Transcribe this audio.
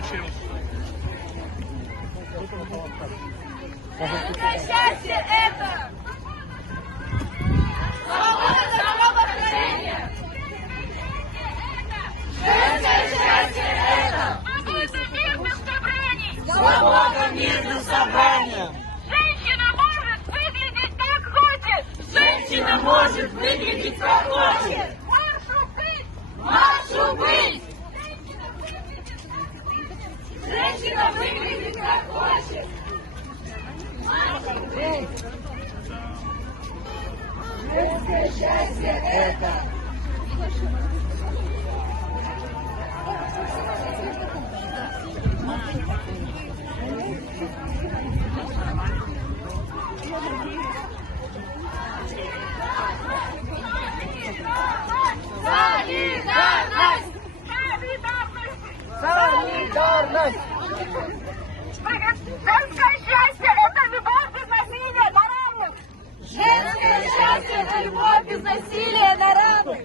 случилось. Женское счастье это свобода здравоохранения. Женское счастье это свобода мирных собраний. Женщина может выглядеть как хочет. Женщина может выглядеть как хочет. Маршу быть! Маршу быть! Женщина выглядит как хочет. Маршу быть! Женское счастье это солидарность! Солидарность! Женское счастье – это любовь без насилия на равных. Женское счастье это любовь без насилия на равных.